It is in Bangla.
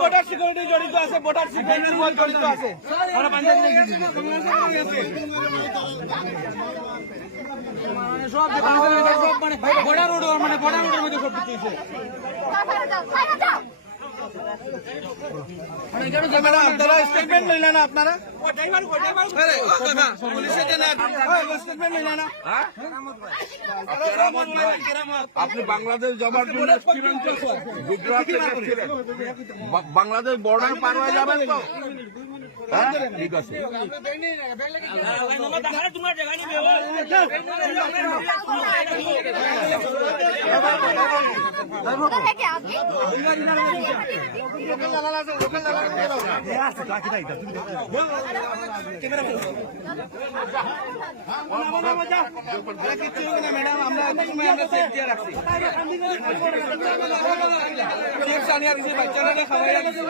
ভোটার সিকিউরিটি জড়িত আছে, ভোটার সিকিউরিটির মধ্যে জড়িত আছে। সব মানে বর্ডার রোড মানে বর্ডার রোডের মধ্যে সব দিচ্ছে। আপনারা স্টেটমেন্ট নিলেন না? আপনারা আপনি বাংলাদেশ যাবার জন্য গুজরাটে যাচ্ছিলেন, বাংলাদেশ বর্ডার পার হয়ে যাবেন তো? হ্যাঁ, ঠিক আছে। ম্যাডাম আমরা সেফ দিয়ে রাখছি, সেফ সানিয়ে রাখছি, বাচ্চারা খাওয়াই রাখছি।